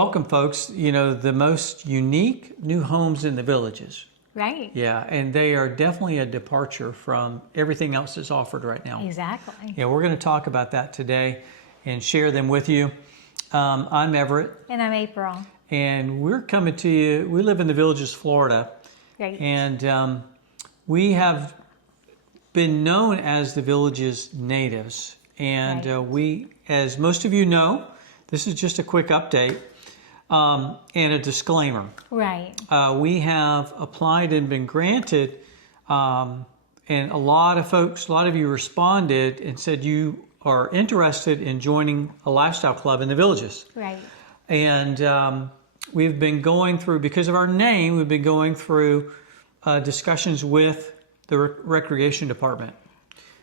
welcome, folks. You know, the most unique new homes in the Villages. Right. Yeah, and they are definitely a departure from everything else that's offered right now. Exactly. Yeah, we're going to talk about that today and share them with you. I'm Everett. And I'm April. And we're coming to you. We live in the Villages, Florida. Great. And we have been known as the Villages Natives. And we, as most of you know, this is just a quick update and a disclaimer. Right. We have applied and been granted, and a lot of you responded and said you are interested in joining a lifestyle club in the Villages. Right. And we've been going through, because of our name, we've been going through discussions with the recreation department.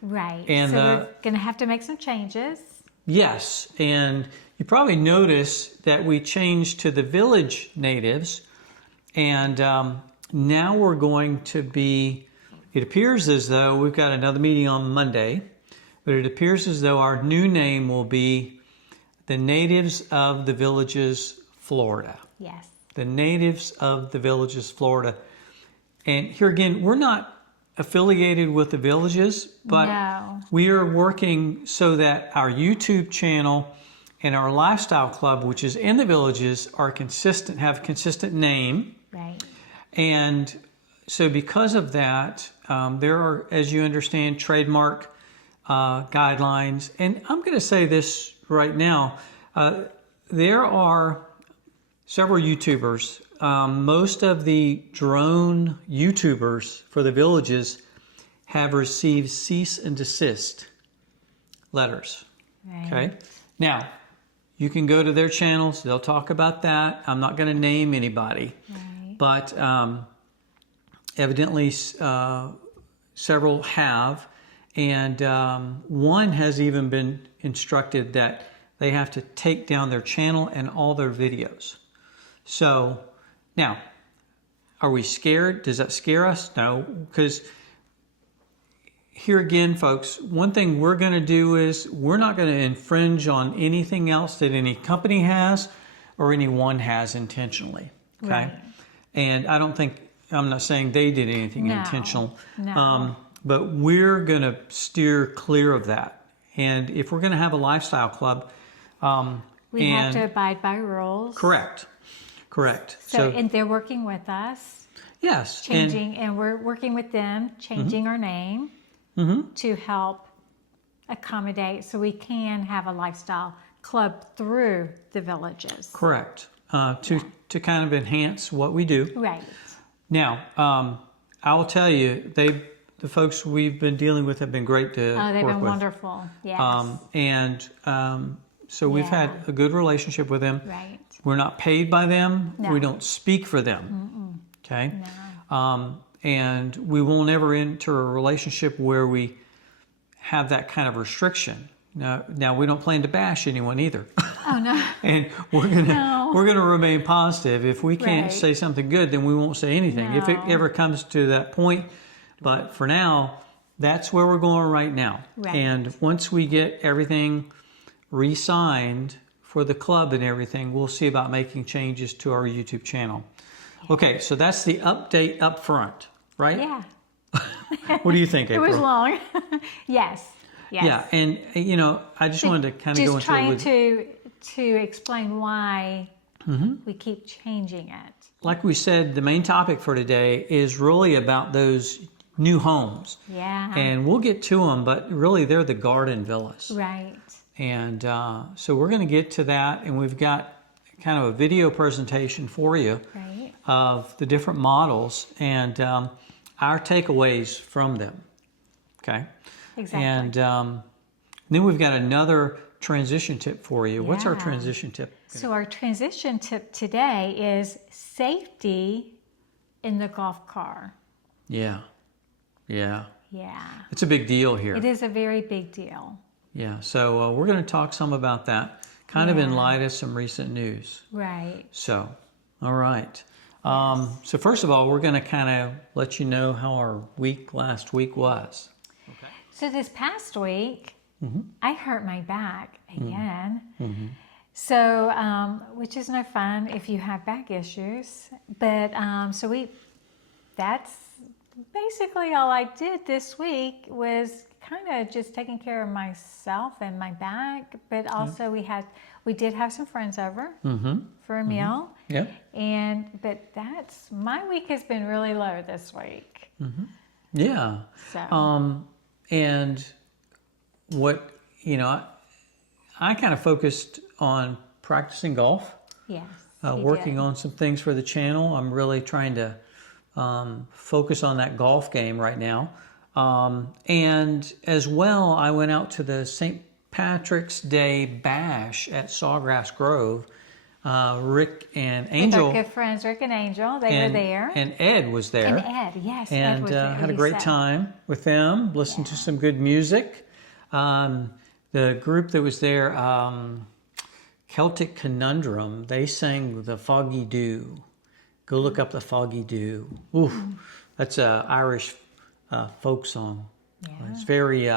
Right. And so we're going to have to make some changes. Yes, and you probably noticed that we changed to the Village Natives, and now we're going to be, it appears as though we've got another meeting on Monday, but it appears as though our new name will be the Natives of the Villages, Florida. Yes. The Natives of the Villages, Florida. And here again, we're not affiliated with the Villages, but we are working so that our YouTube channel and our lifestyle club, which is in the Villages, are consistent, have a consistent name. Right. And so because of that, there are, as you understand, trademark guidelines. And I'm going to say this right now. There are several YouTubers. Most of the drone YouTubers for the Villages have received cease and desist letters. Right. Okay. Now, you can go to their channels. They'll talk about that. I'm not going to name anybody. Right. But evidently several have. And one has even been instructed that they have to take down their channel and all their videos. So now, are we scared? Does that scare us? No, because here again, folks, one thing we're going to do is we're not going to infringe on anything else that any company has or anyone has intentionally. Okay. Right. And I don't think, I'm not saying they did anything intentional. No. But we're going to steer clear of that. And if we're going to have a lifestyle club, we have to abide by rules. Correct. So and they're working with us. Yes. And we're working with them, changing our name to help accommodate so we can have a lifestyle club through the Villages. Correct. To kind of enhance what we do. Right. Now, I will tell you, the folks we've been dealing with have been great to work with. Oh, they've been wonderful. Yes. So we've had a good relationship with them. Right. We're not paid by them. No. We don't speak for them. Okay. No. And we won't ever enter a relationship where we have that kind of restriction. Now we don't plan to bash anyone either. Oh no. And we're gonna remain positive. If we can't say something good, then we won't say anything. No. If it ever comes to that point. But for now, that's where we're going right now. Right. And once we get everything re-signed for the club and everything, we'll see about making changes to our YouTube channel. Okay, so that's the update up front, right? Yeah. What do you think, April? It was long. Yes. Yeah, and I just wanted to kind of go into trying to explain why we keep changing it. Like we said, the main topic for today is really about those new homes. Yeah. And we'll get to them, but really they're the garden villas. Right. And so we're going to get to that, and we've got kind of a video presentation for you of the different models and our takeaways from them. Okay? Exactly. And then we've got another transition tip for you. What's our transition tip? So our transition tip today is safety in the golf car. Yeah. Yeah. It's a big deal here. It is a very big deal. Yeah, so we're going to talk some about that, kind of in light of some recent news. Right. So, all right. So first of all, we're going to kind of let you know how our last week was. Okay. So this past week, I hurt my back again. So, which is no fun if you have back issues. But that's basically all I did this week was kind of just taking care of myself and my back. But also we did have some friends over for a meal. Yeah. But my week has been really low this week. Yeah. So. And what, I kind of focused on practicing golf. Yes. Working on some things for the channel. I'm really trying to focus on that golf game right now. And as well, I went out to the St. Patrick's Day Bash at Sawgrass Grove. Rick and Angel. With our good friends, Rick and Angel, they were there. And Ed was there. And Ed, yes. And Ed was there, had a great time with them, listened to some good music. The group that was there, Celtic Conundrum, they sang the Foggy Dew. Go look up the Foggy Dew. Oof, that's an Irish folk song. Yeah. It's very,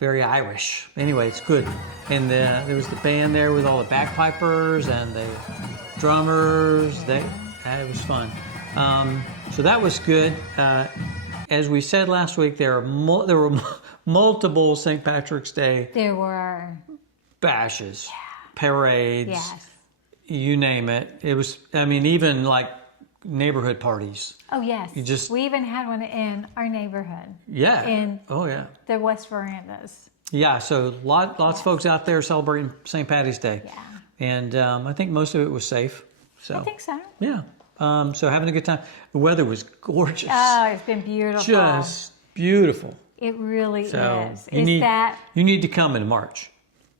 very Irish. Anyway, it's good. And there was the band there with all the bagpipers and the drummers. It was fun. So that was good. As we said last week, there were multiple St. Patrick's Day. There were bashes, parades, you name it. It was, even like neighborhood parties. Oh, yes. We even had one in our neighborhood. Yeah. In the West Verandas. Yeah, so lots of folks out there celebrating St. Patty's Day. Yeah. And I think most of it was safe. So I think so. Yeah. So having a good time. The weather was gorgeous. Oh, it's been beautiful. Just beautiful. It really is. You need to come in March.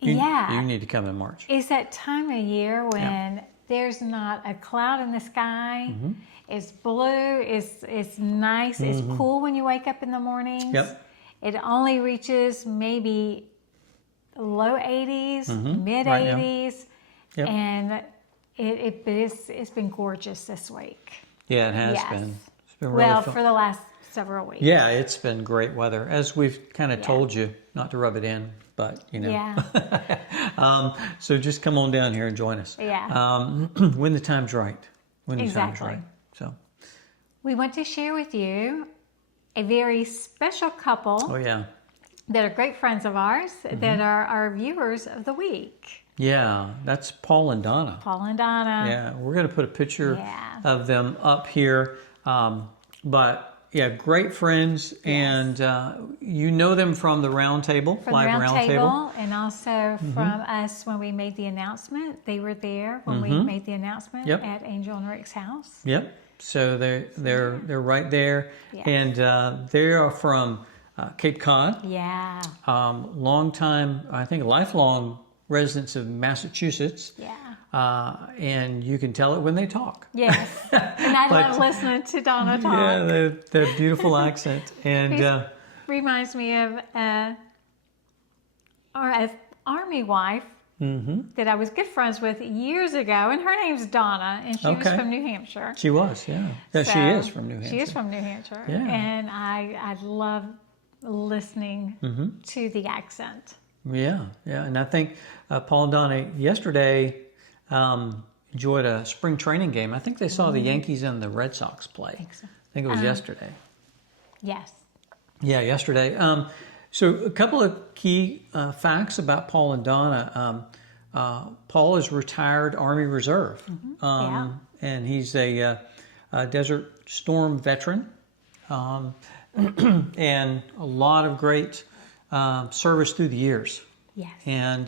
You need to come in March. It's that time of year when there's not a cloud in the sky. It's blue. It's nice. It's cool when you wake up in the mornings. Yep. It only reaches maybe low 80s, mid 80s, and it's been gorgeous this week. Yeah, it has been. It's been really fun. For the last several weeks. Yeah, it's been great weather. As we've kind of told you, not to rub it in, but Yeah. So just come on down here and join us. Yeah. When the time's right. Exactly. So we want to share with you a very special couple. Oh yeah. That are great friends of ours that are our viewers of the week. Yeah, that's Paul and Donna. Paul and Donna. Yeah, we're going to put a picture of them up here. But yeah, great friends, and you know them from the Roundtable, live Roundtable, and also from us when we made the announcement. They were there when we made the announcement at Angel and Rick's house. Yep. So they're right there, and they are from Cape Cod. Yeah. Lifelong residents of Massachusetts. Yeah. And you can tell it when they talk. Yes. And I love listening to Donna talk. Yeah, that beautiful accent. And reminds me of our Army wife that I was good friends with years ago, and her name's Donna, and she was from New Hampshire. She was, yeah. Yeah, she is from New Hampshire. She is from New Hampshire. Yeah. And I love listening to the accent. Yeah, yeah. And I think Paul and Donna yesterday enjoyed a spring training game. I think they saw the Yankees and the Red Sox play. I think it was yesterday. Yes. Yeah, yesterday. So a couple of key facts about Paul and Donna. Paul is retired Army Reserve, and he's a Desert Storm veteran, and a lot of great service through the years. Yes. And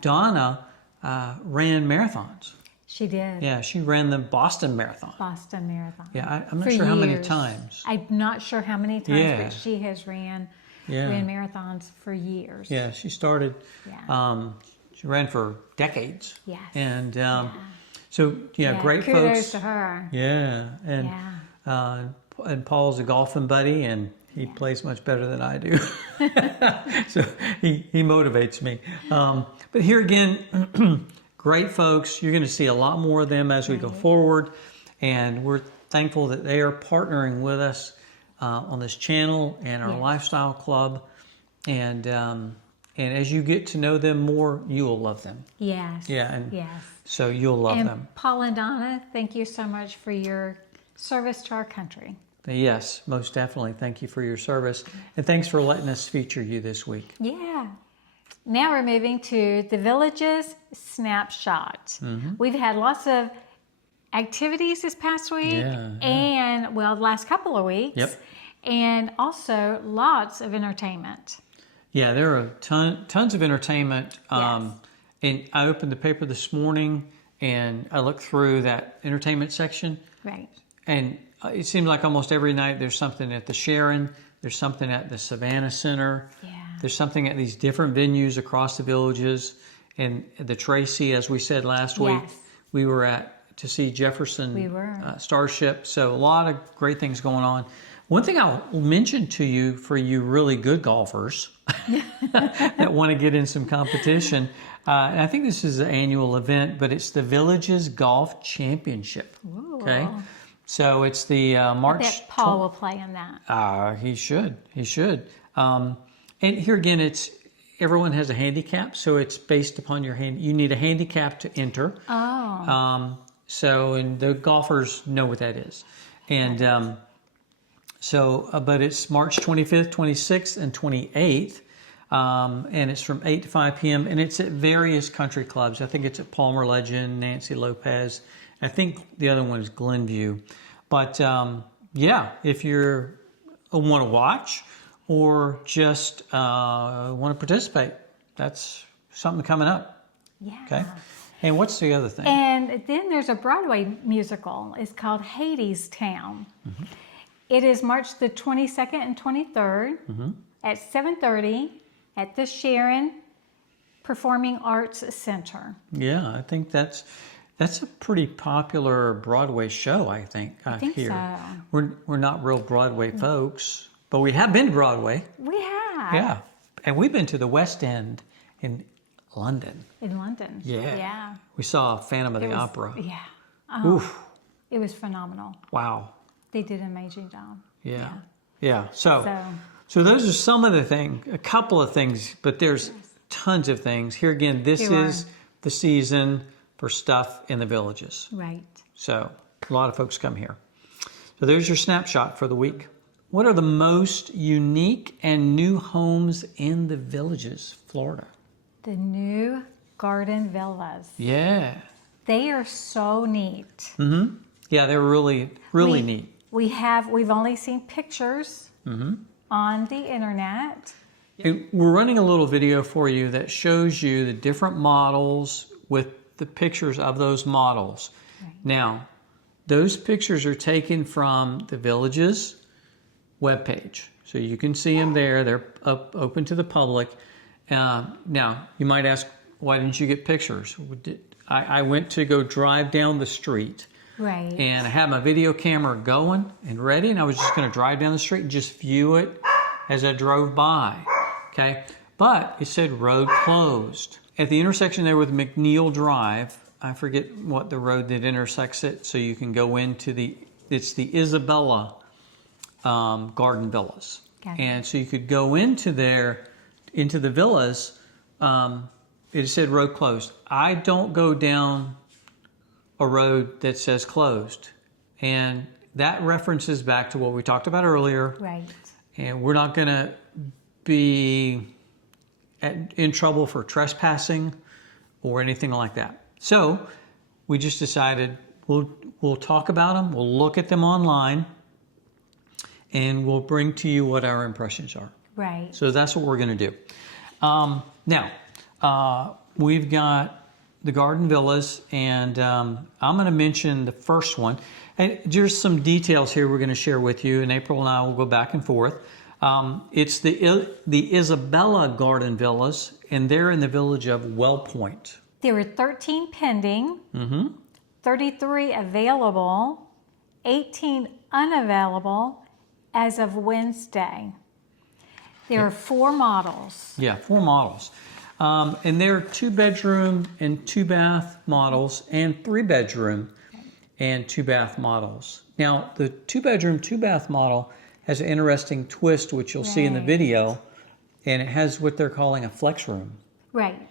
Donna ran marathons. She did. Yeah, she ran the Boston Marathon. Boston Marathon. Yeah, I'm not sure how many times. I'm not sure how many times, but she has ran marathons for years. Yeah, she started. Yeah. She ran for decades. Yes. And so great folks. Kudos to her. Yeah, and Paul's a golfing buddy, and he plays much better than I do. So he motivates me. But here again, great folks. You're going to see a lot more of them as we go forward. And we're thankful that they are partnering with us on this channel and our lifestyle club. And And as you get to know them more, you will love them. Yes. Yeah, and yes. so you'll love And them. Paul and Donna, thank you so much for your service to our country. Yes, most definitely. Thank you for your service. And thanks for letting us feature you this week. Yeah. Now we're moving to the Villages Snapshot. We've had lots of activities this past week and, well, the last couple of weeks. Yep. And also lots of entertainment. Yeah, there are tons of entertainment. Yes. And I opened the paper this morning and I looked through that entertainment section. Right. And it seems like almost every night there's something at the Sharon, there's something at the Savannah Center, there's something at these different venues across the villages. And the Tracy, as we said last week, we were at to see Jefferson Starship. So a lot of great things going on. One thing I'll mention to you for you really good golfers that want to get in some competition, and I think this is an annual event, but it's the Villages Golf Championship. Ooh. Okay. So it's the March. I bet Paul will play in that. He should. He should. And here again, everyone has a handicap, so it's based upon your hand. You need a handicap to enter. Oh. And the golfers know what that is. And but it's March 25th, 26th, and 28th. And it's from 8 to 5 p.m. And it's at various country clubs. I think it's at Palmer Legend, Nancy Lopez. I think the other one is Glenview. But if you want to watch or just want to participate, that's something coming up. Yeah. Okay. And what's the other thing? And then there's a Broadway musical. It's called Hades Town. It is March the 22nd and 23rd at 7:30 at the Sharon Performing Arts Center. Yeah, I think that's a pretty popular Broadway show, I think hear. So. We're not real Broadway folks, but we have been to Broadway. We have. Yeah. And we've been to the West End in London. In London. Yeah. We saw Phantom of the Opera. Yeah. Oof. It was phenomenal. Wow. They did an amazing job. Yeah. So those are some of the things, a couple of things, but there's tons of things. Here again, this is the season for stuff in the villages. Right. So a lot of folks come here. So there's your snapshot for the week. What are the most unique and new homes in the villages, Florida? The new garden villas. Yeah. They are so neat. Yeah, they're really neat. We've only seen pictures on the internet. And we're running a little video for you that shows you the different models with the pictures of those models. Right. Now, those pictures are taken from the Villages webpage. So you can see them there. They're open to the public. Now, you might ask, why didn't you get pictures? I went to go drive down the street. Right. And I had my video camera going and ready, and I was just going to drive down the street and just view it as I drove by. Okay. But it said road closed. At the intersection there with McNeil Drive, I forget what the road that intersects it, so you can go into it's the Isabella Garden Villas. Got it. And so you could go into the villas. It said road closed. I don't go down a road that says closed. And that references back to what we talked about earlier. Right. And we're not going to be in trouble for trespassing or anything like that. So we just decided we'll talk about them, we'll look at them online, and we'll bring to you what our impressions are. Right. So that's what we're going to do. Now, we've got the Garden Villas, and I'm going to mention the first one. And there's some details here we're going to share with you, and April and I will go back and forth. It's the Isabella Garden Villas, and they're in the village of Wellpoint. There were 13 pending, 33 available, 18 unavailable as of Wednesday. There are 4 models. Yeah, 4 models. And they're 2-bedroom and 2-bath models and 3-bedroom and 2-bath models. Now, the 2-bedroom, 2-bath model has an interesting twist, which you'll see in the video. and it has what they're calling a flex room. Right.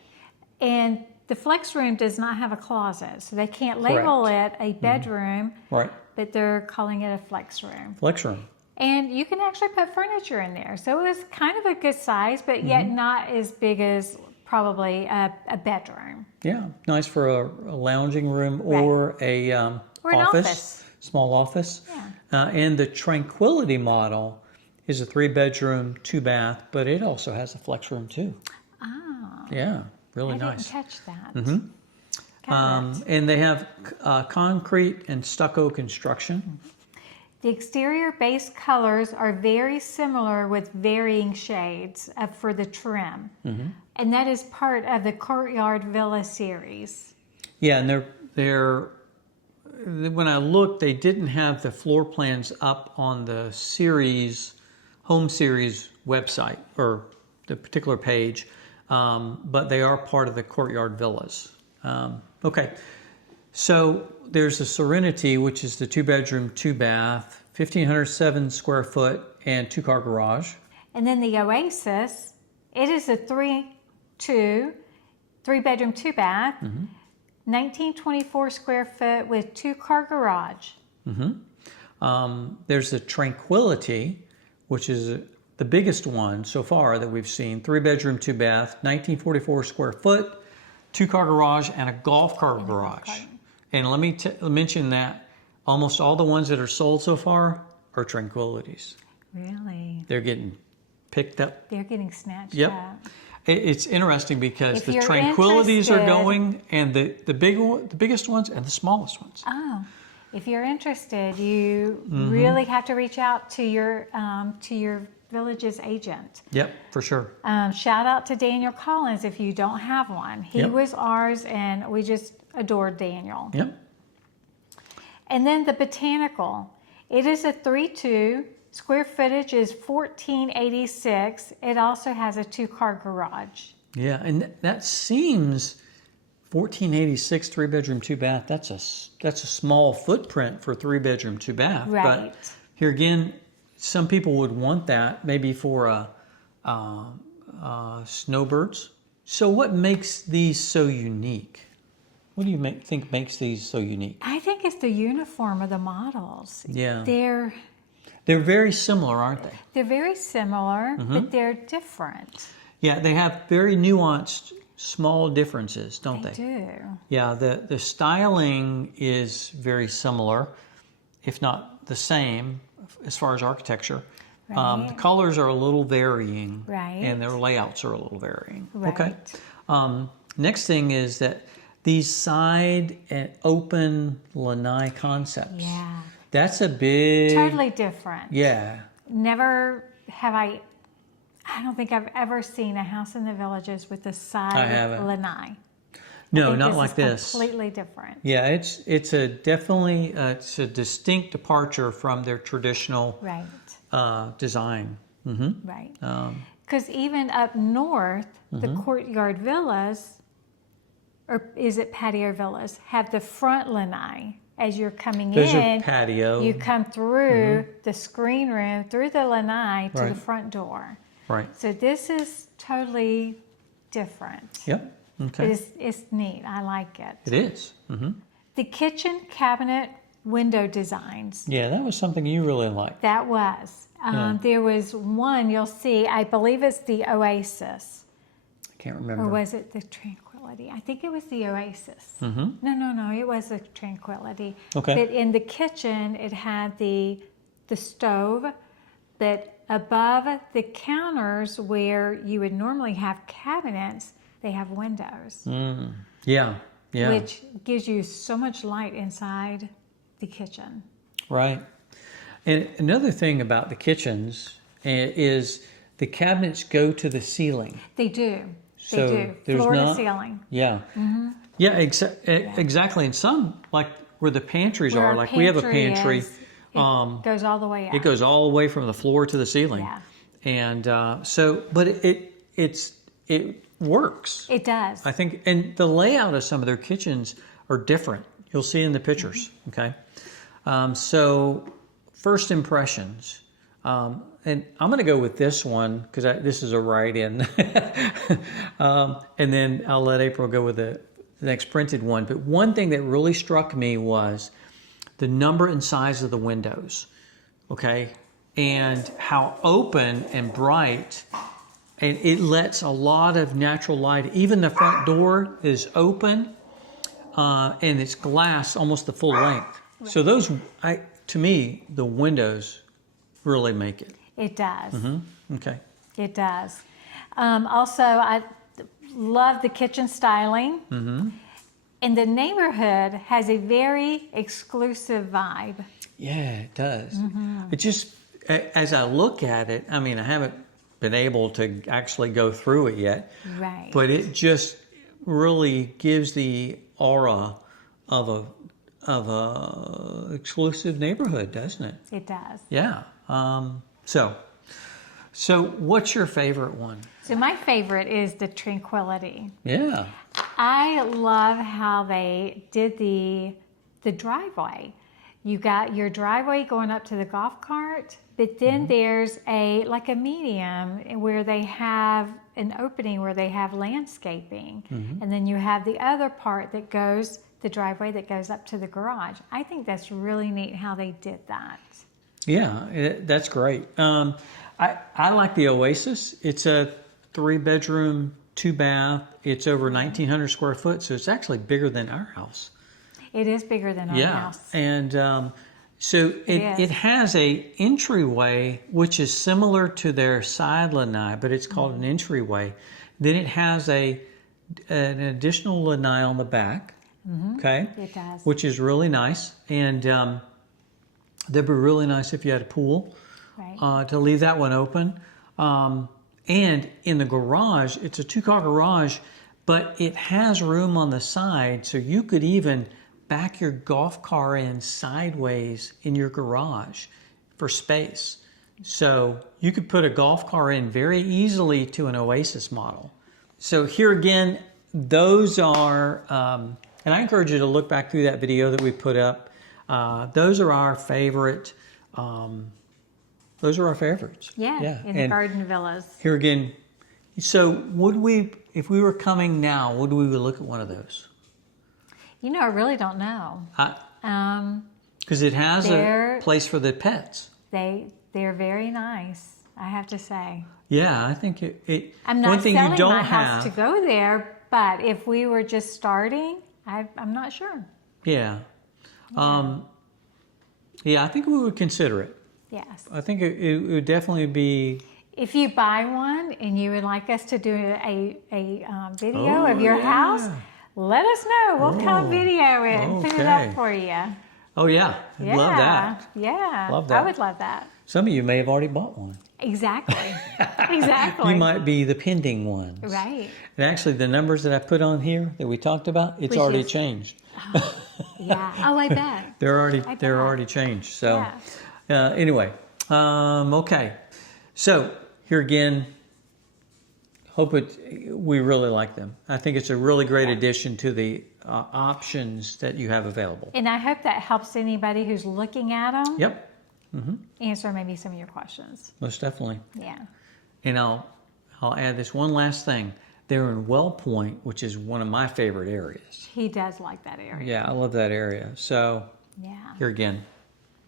And the flex room does not have a closet, so they can't label it a bedroom, Right. but they're calling it a flex room. Flex room. And you can actually put furniture in there. So it was kind of a good size, but yet not as big as probably a bedroom. Yeah, nice for a lounging room or a Or an office. Small office. Yeah. And the Tranquility model is a 3-bedroom, 2-bath, but it also has a flex room too. Oh. Yeah, really I nice. didn't catch that. Got it. And they have concrete and stucco construction. The exterior base colors are very similar with varying shades for the trim. And that is part of the Courtyard Villa series. Yeah, and they're when I looked, they didn't have the floor plans up on the home series website or the particular page, but they are part of the Courtyard Villas. Okay, so there's the Serenity, which is the 2-bedroom, 2-bath, 1,507 square foot and 2-car garage. And then the Oasis, it is a 3-bedroom, 2-bath, 1924 square foot with 2-car garage. There's the Tranquility, which is the biggest one so far that we've seen. 3-bedroom, 2-bath, 1944 square foot, 2-car garage, and a golf cart garage. And let me mention that almost all the ones that are sold so far are Tranquilities. Really? They're getting picked up. They're getting snatched Yep. up. It's interesting because If the you're Tranquilities are interested- going, and the biggest ones and the smallest ones. Oh, if you're interested, you really have to reach out to your Village's agent. Yep, for sure. Shout out to Daniel Collins if you don't have one. He Yep. was ours, and we just adored Daniel. Yep. And then the Botanical. It is a 3-2. Square footage is 1486. It also has a 2-car garage. Yeah, and that seems 1486 3-bedroom, 2-bath. That's a small footprint for 3-bedroom, 2-bath. Right. But here again, some people would want that maybe for snowbirds. So what makes these so unique? What do you think makes these so unique? I think it's the uniform of the models. Yeah. They're very similar, aren't they? They're very similar, but they're different. Yeah, they have very nuanced, small differences, don't they? They do. Yeah, the styling is very similar, if not the same, as far as architecture. Right. The colors are a little varying, Right. and their layouts are a little varying. Right. Okay. Next thing is that these side and open lanai concepts. Yeah. That's a big... Totally different. Yeah. Never have I don't think I've ever seen a house in the Villages with the side I haven't. lanai. No, I think not this like is this. Completely different. Yeah, it's a definitely it's a distinct departure from their traditional Right. design. Right. Because even up north, the Courtyard Villas, or is it Patio Villas, have the front lanai. As you're coming Those in, are patio. you come through the screen room, through the lanai to Right. the front door. Right. So this is totally different. Yep. But Okay. it's neat. I like it. It is. The kitchen cabinet window designs. Yeah, that was something you really liked. That was. Yeah. There was one you'll see. I believe it's the Oasis. I can't Or remember. was it the Tranquility? I think it was the Oasis. No. It was the Tranquility. Okay. But in the kitchen, it had the stove, but above the counters where you would normally have cabinets, they have windows, Yeah. Yeah. which gives you so much light inside the kitchen. Right. And another thing about the kitchens is the cabinets go to the ceiling. They do. So They do. there's Floor to not- ceiling. Yeah. Yeah, exactly. And some, like where the pantries Where are, our like we have a pantry. is, it goes all the way up. It goes all the way from the floor to the ceiling. Yeah. And but it works. It does. I think, and the layout of some of their kitchens are different. You'll see in the pictures. Okay. So first impressions. And I'm going to go with this one because this is a write-in. And then I'll let April go with the next printed one. But one thing that really struck me was the number and size of the windows, okay? And how open and bright, and it lets a lot of natural light. Even the front door is open, and it's glass almost the full length. Right. So those, to me, the windows really make it. It does. Mm-hmm. Okay. It does. Also, I love the kitchen styling. Mm-hmm. And the neighborhood has a very exclusive vibe. Yeah, it does. Mm-hmm. It just, as I look at it, I mean, I haven't been able to actually go through it yet. Right. But it just really gives the aura of a exclusive neighborhood, doesn't it? It does. Yeah. So what's your favorite one? So my favorite is the Tranquility. Yeah. I love how they did the driveway. You got your driveway going up to the golf cart, but then there's a medium where they have an opening where they have landscaping. And then you have the other part that goes, the driveway that goes up to the garage. I think that's really neat how they did that. Yeah, that's great. I like the Oasis. It's a 3-bedroom, 2-bath. It's over 1,900 square foot, so it's actually bigger than our house. It is bigger than our house. And so it has a entryway, which is similar to their side lanai, but it's called an entryway. Then it has an additional lanai on the back. Okay. It does. Which is really nice. And that'd be really nice if you had a pool. Right. To leave that one open. And in the garage, it's a 2-car garage, but it has room on the side, so you could even back your golf car in sideways in your garage for space. So you could put a golf car in very easily to an Oasis model. So here again, those are, and I encourage you to look back through that video that we put up. Those are our favorite. Those are our favorites. Yeah. In the garden villas. Here again. So would we, if we were coming now, would we look at one of those? You know, I really don't know. Because it has a place for the pets. They're very nice, I have to say. Yeah, I think it I'm not one thing selling you don't my have, house to go there, but if we were just starting, I'm not sure. Yeah. Yeah, I think we would consider it. Yes. I think it would definitely be. If you buy one and you would like us to do a video of your house, let us know. We'll come video it and put it up for you. Oh, yeah. I'd love that. Yeah. Love that. I would love that. Some of you may have already bought one. Exactly. Exactly. You might be the pending ones. Right. And actually, the numbers that I put on here that we talked about, it's already changed. Yeah. Oh, I bet. They're already changed. So anyway, okay. So here again, we really like them. I think it's a really great addition to the options that you have available. And I hope that helps anybody who's looking at them. Yep. Mm-hmm. Answer maybe some of your questions. Most definitely. Yeah. And I'll add this one last thing. They're in Well Point, which is one of my favorite areas. He does like that area. Yeah, I love that area. So here again,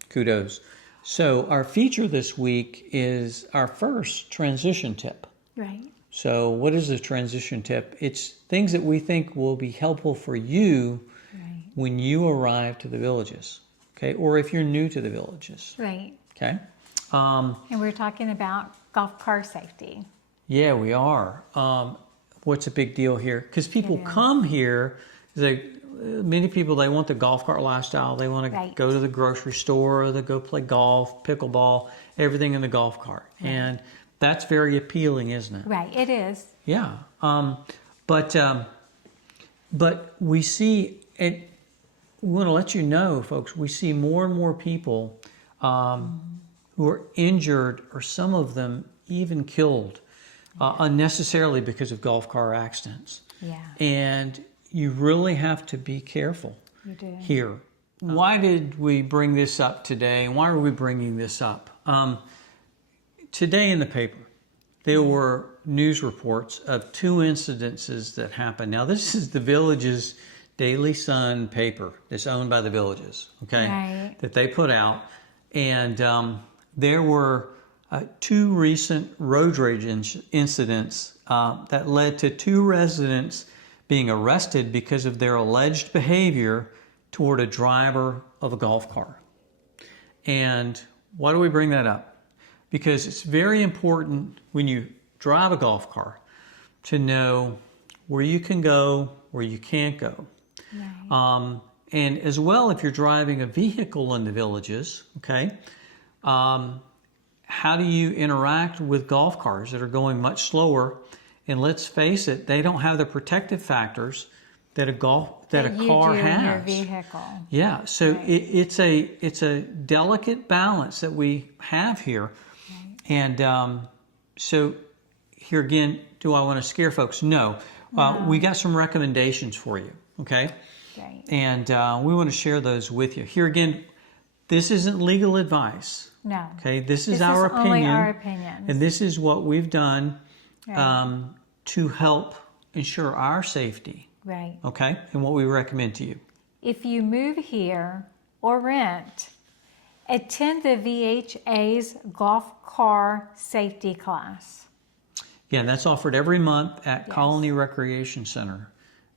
kudos. So our feature this week is our first transition tip. Right. So what is a transition tip? It's things that we think will be helpful for you when you arrive to the Villages, okay? Or if you're new to the Villages. Right. Okay? And we're talking about golf car safety. Yeah, we are. What's a big deal here? Because people come here, many people, they want the golf cart lifestyle. They want to go to the grocery store, or they go play golf, pickleball, everything in the golf cart. Right. And that's very appealing, isn't it? Right, it is. Yeah. But we see, we want to let you know, folks, we see more and more people who are injured, or some of them even killed unnecessarily because of golf car accidents. Yeah. And you really have to be careful here. Why did we bring this up today? Why are we bringing this up? today in the paper, there were news reports of 2 incidences that happened. Now, this is the Village's Daily Sun paper that's owned by the Villages, okay, Right. that they put out. And there were 2 recent road rage incidents that led to 2 residents being arrested because of their alleged behavior toward a driver of a golf car. And why do we bring that up? Because it's very important when you drive a golf car to know where you can go, where you can't go. Right. And as well, if you're driving a vehicle in the Villages, okay, how do you interact with golf cars that are going much slower? And let's face it, they don't have the protective factors that a car in has. your vehicle. Yeah, so Right. it's a delicate balance that we have here. Right. And so here again, do I want to scare folks? No. We got some recommendations for you, okay? Right. And we want to share those with you. Here again, this isn't legal advice, No. okay? This is This our is opinion. only our opinions. And this is what we've done Right. to help ensure our safety, Right. okay? And what we recommend to you. If you move here or rent, attend the VHA's golf car safety class. Yeah, and that's offered every month at Yes. Colony Recreation Center.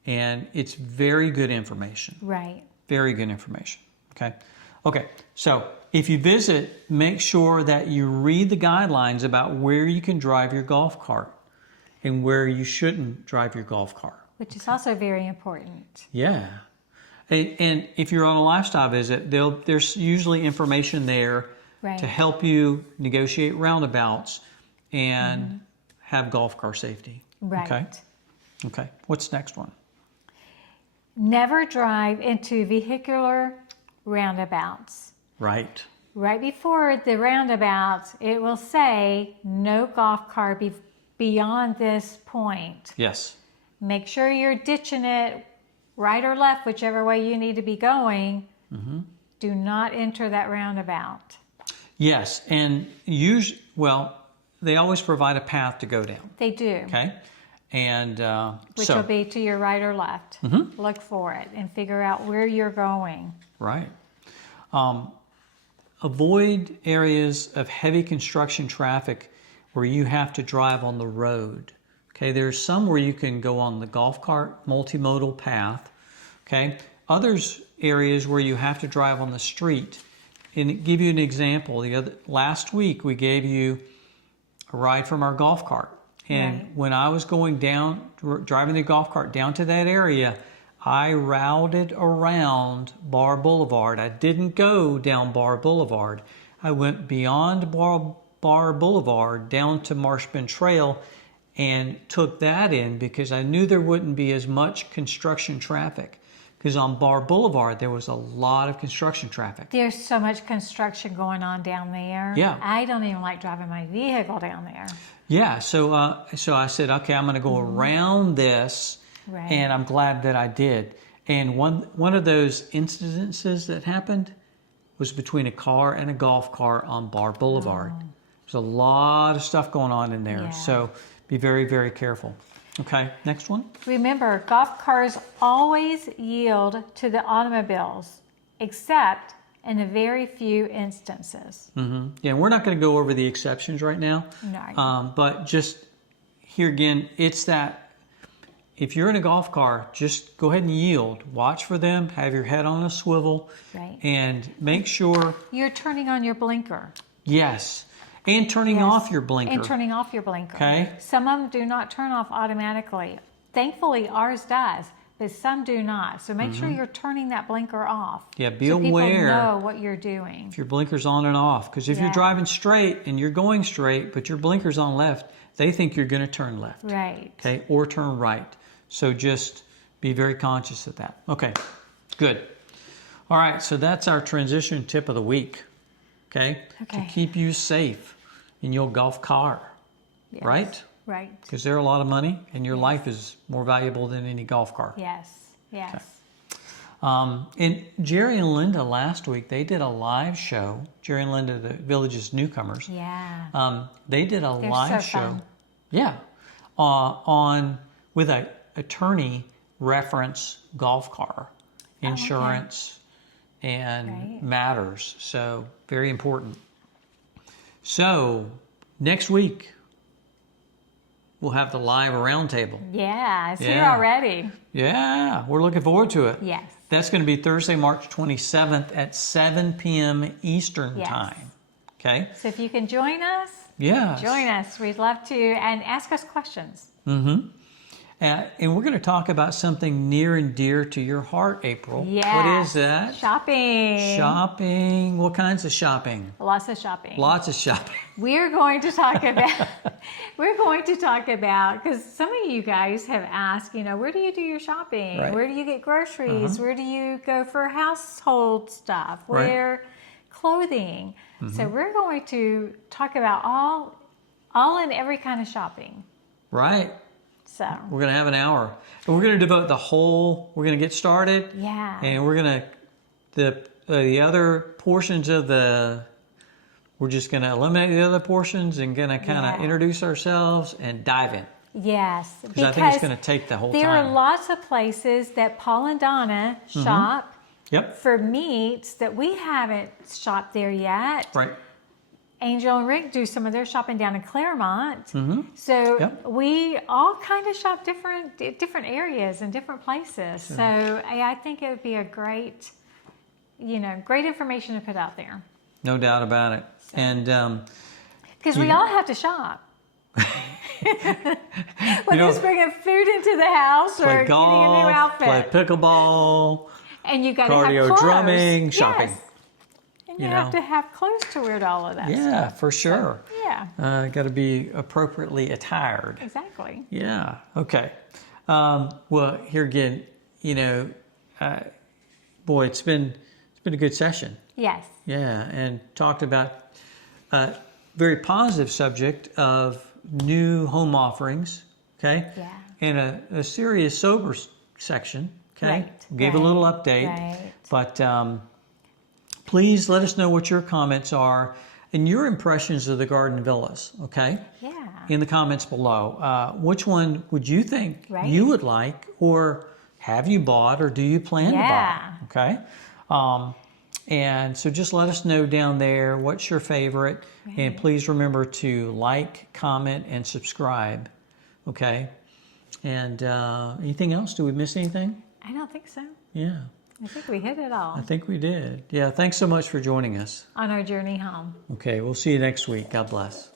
And it's very good information. Right. Very good information. Okay. Okay. So if you visit, make sure that you read the guidelines about where you can drive your golf cart and where you shouldn't drive your golf cart. Which is also very important. Yeah. And if you're on a lifestyle visit, there's usually information there Right. to help you negotiate roundabouts and have golf car safety. Right. Okay. Okay. What's the next one? Never drive into vehicular roundabouts. Right. Right before the roundabouts, it will say no golf cart beyond this point. Yes. Make sure you're ditching it right or left, whichever way you need to be going. Do not enter that roundabout. Yes. And they always provide a path to go down. They do. Okay. And Which so, will be to your right or left. Look for it and figure out where you're going. right. Avoid areas of heavy construction traffic where you have to drive on the road. Okay. There's some where you can go on the golf cart multimodal path. Okay. Others areas where you have to drive on the street. And to give you an example, last week we gave you a ride from our golf cart. And Right. when I was going down, driving the golf cart down to that area, I routed around Bar Boulevard. I didn't go down Bar Boulevard. I went beyond Bar Boulevard down to Marshman Trail and took that in because I knew there wouldn't be as much construction traffic. Because on Bar Boulevard, there was a lot of construction traffic. There's so much construction going on down there. Yeah. I don't even like driving my vehicle down there. Yeah, so I said, okay, I'm going to go around this, Right. and I'm glad that I did. And one of those incidences that happened was between a car and a golf cart on Bar Boulevard. There's a lot of stuff going on in there, Yeah. so be very, very careful. Okay, next one. Remember, golf cars always yield to the automobiles, except in a very few instances. Yeah, we're not going to go over the exceptions right now. No. But just here again, it's that if you're in a golf car, just go ahead and yield. Watch for them. Have your head on a swivel. Right. And make sure, You're turning on your blinker. yes, and turning Yes. off your blinker. And turning off your blinker. Okay. Some of them do not turn off automatically. Thankfully, ours does, but some do not. So make sure you're turning that blinker off. Yeah, be so aware. people know what you're doing. If your blinker's on and off. Because if you're Yeah. driving straight and you're going straight, but your blinker's on left, they think you're going to turn left. Right. Okay, or turn right. So just be very conscious of that. Okay, good. All right, so that's our transition tip of the week. Okay? To Okay. keep you safe in your golf car, Yes. right? Right. Because they're a lot of money and your life is more valuable than any golf car. Yes. Yes. And Jerry and Linda last week, they did a live show. Jerry and Linda, the Village's newcomers. Yeah. They did a They're live so show. fun. Yeah. With a attorney reference golf car insurance and Right. matters. So very important. So next week we'll have the live roundtable. Yeah, it's here Yeah. already. Yeah, we're looking forward to it. Yes. That's going to be Thursday, March 27th at 7 p.m. Eastern Yes. time. Okay? So if you can join us, Yeah. join us. We'd love to, and ask us questions. Mm-hmm. And we're going to talk about something near and dear to your heart, April. Yes. What is that? Shopping. Shopping. What kinds of shopping? Lots of shopping. Lots of shopping. We're going to talk about, because some of you guys have asked, where do you do your shopping? Right. Where do you get groceries? Where do you go for household stuff? Right. Where clothing? So we're going to talk about all and every kind of shopping. Right. So We're going to have an hour. And we're going to devote we're going to get started. yeah. And we're going to, the other portions of we're just going to eliminate the other portions and going to kind of Yeah. introduce ourselves and dive in. Yes, Because I think it's going to take the whole there time. are lots of places that Paul and Donna shop Yep. for meats that we haven't shopped there yet. Right. Angel and Rick do some of their shopping down in Claremont. So Yep. we all kind of shop different areas and different places. So I think it would be a great information to put out there. No doubt about it. And Because we all have to shop. Whether it's bringing food into the house or play getting a golf, new outfit. play pickleball, And you got to have cardio, clothes. drumming, shopping. Yes. And you have to have clothes to wear to all of that Yeah, stuff. for sure. Yeah, Got to be appropriately attired. exactly. Yeah. Okay. Well, here again, boy, it's been a good session. Yes. Yeah, and talked about a very positive subject of new home offerings. Okay. Yeah. And a serious sober section. Okay. Right, Gave a right, little update. right. But please let us know what your comments are and your impressions of the Garden Villas. Okay. Yeah. In the comments below. Which one would you think Right. you would like, or have you bought, or do you plan to buy? Okay. And so just let us know down there what's your favorite. And please remember to like, comment, and subscribe. Okay. And anything else? Did we miss anything? I don't think so. Yeah, I think we hit it all I think we did. Yeah, thanks so much for joining us. on our journey home. Okay, we'll see you next week. God bless.